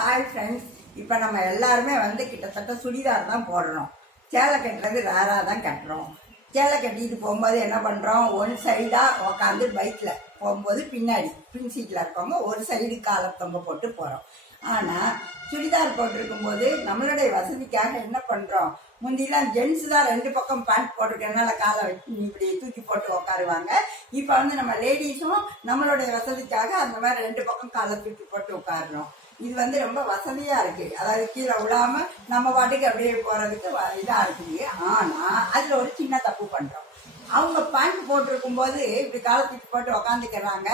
Hi friends. இப்போ நம்ம எல்லாருமே கிட்டத்தட்ட சுடிதார் தான் போடுறோம். சேலை கட்டுறது ரேராக தான் கட்டுறோம். சேலை கட்டிட்டு போகும்போது என்ன பண்ணுறோம், ஒன் சைடாக உட்காந்து பைக்கில் போகும்போது பின்னாடி பின் சீட்டில் இருக்கவங்க ஒரு சைடு காலை தொங்க போட்டு போகிறோம். ஆனால் சுடிதார் போட்டிருக்கும் போது நம்மளுடைய வசதிக்காக என்ன பண்ணுறோம், முந்திலாம் ஜென்ஸ் தான் ரெண்டு பக்கம் பேண்ட் போட்டிருக்கனால காலை இப்படி தூக்கி போட்டு உட்காருவாங்க. இப்போ நம்ம லேடிஸும் நம்மளுடைய வசதிக்காக அந்த மாதிரி ரெண்டு பக்கம் காலை தூக்கி போட்டு உட்காருறோம். இது ரொம்ப வசதியா இருக்கு. அதாவது கீழே விடாம நம்ம பாட்டுக்கு அப்படியே போறதுக்கு இதா இருக்குது. ஆனா அதுல ஒரு சின்ன தப்பு பண்றோம். அவங்க பேண்ட் போட்டிருக்கும் போது இப்படி காலத்துக்கு போட்டு உக்காந்துக்கிறாங்க.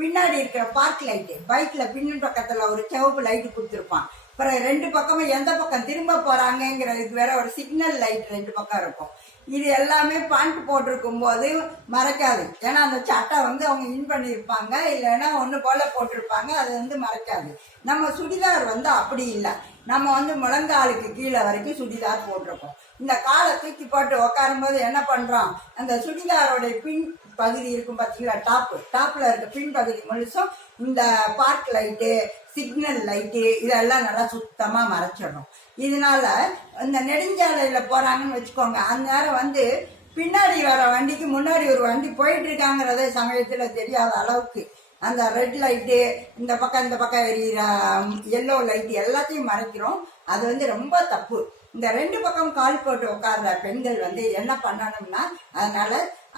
பின்னாடி இருக்கிற பார்க் லைட்டு, பைக்ல பின்னு பக்கத்துல ஒரு சிவப்பு லைட்டு கொடுத்துருப்பான். அப்புறம் ரெண்டு பக்கமும் எந்த பக்கம் திரும்ப போறாங்கிறதுக்கு வேற ஒரு சிக்னல் லைட் ரெண்டு பக்கம் இருக்கும். இது எல்லாமே பேண்ட் போட்டிருக்கும் போது மறைக்காது. ஏன்னா அந்த சட்டை அவங்க இன் பண்ணியிருப்பாங்க, இல்லைன்னா ஒன்று போல போட்டிருப்பாங்க, அது மறைக்காது. நம்ம சுடிதார் அப்படி இல்லை. நம்ம முழங்காலுக்கு கீழே வரைக்கும் சுடிதார் போட்டிருக்கோம். இந்த காலை தூக்கி போட்டு உட்காரும் போது என்ன பண்றோம், அந்த சுடிதாரோட பின் பகுதி இருக்கும் பார்த்தீங்களா, டாப்ல இருக்க பின் பகுதி முழுசும் இந்த பார்க் லைட்டு, சிக்னல் லைட்டு இதெல்லாம் நல்லா சுத்தமா மறைச்சிடணும். இதனால இந்த நெடுஞ்சாலையில போறாங்கன்னு வச்சுக்கோங்க, அந்த நேரம் பின்னாடி வர வண்டிக்கு முன்னாடி ஒரு வண்டி போயிட்டு இருக்காங்கிறத சமயத்துல தெரியாத அளவுக்கு அந்த ரெட் லைட்டு, இந்த பக்கம் எரியிற எல்லோ லைட்டு எல்லாத்தையும் மறைக்கிறோம். அது ரொம்ப தப்பு. இந்த ரெண்டு பக்கம் கால் போட்டு உட்கார்ற பெண்கள் என்ன பண்ணணும்னா, அதனால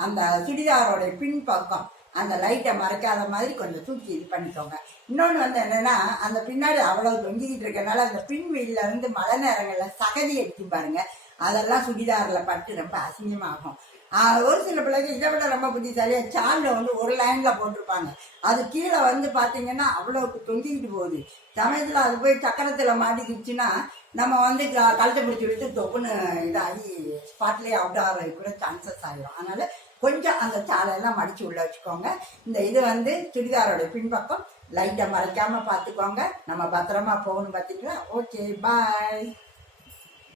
அந்த சுடிதாரோட பின் பக்கம் அந்த லைட்டை மறைக்காத மாதிரி கொஞ்சம் தூக்கி இது பண்ணிக்கோங்க. இன்னொன்று என்னன்னா, அந்த பின்னாடி அவ்வளவு தொங்கிக்கிட்டு இருக்கனால அந்த பின் வீல்ல மழை நேரங்கள்ல சகதி அடிக்கும் பாருங்க, அதெல்லாம் சுடிதாரில் பட்டு ரொம்ப அசிங்கமாகும். ஒரு சில பிள்ளைங்க இதை விட ரொம்ப புத்திசாலியா சால்ல ஒரு லைன்ல போட்டிருப்பாங்க. அது கீழே பாத்தீங்கன்னா அவ்வளவுக்கு தொங்கிக்கிட்டு போகுது. சமயத்துல அது போய் சக்கரத்துல மாட்டிக்கிடுச்சுன்னா நம்ம கழுத்தை பிடிச்சி விட்டு தொப்புன்னு இதாகி ஸ்பாட்லேயே அவுட் ஆகிறது கூட சான்சஸ் ஆகிடும். அதனால கொஞ்சம் அந்த சாலையெல்லாம் மடிச்சு உள்ள வச்சுக்கோங்க. இந்த இது சுடிதாரோட பின்பக்கம் லைட்டை மறைக்காம பார்த்துக்கோங்க. நம்ம பத்திரமா போகணும். பார்த்தீங்களா? ஓகே, பாய்.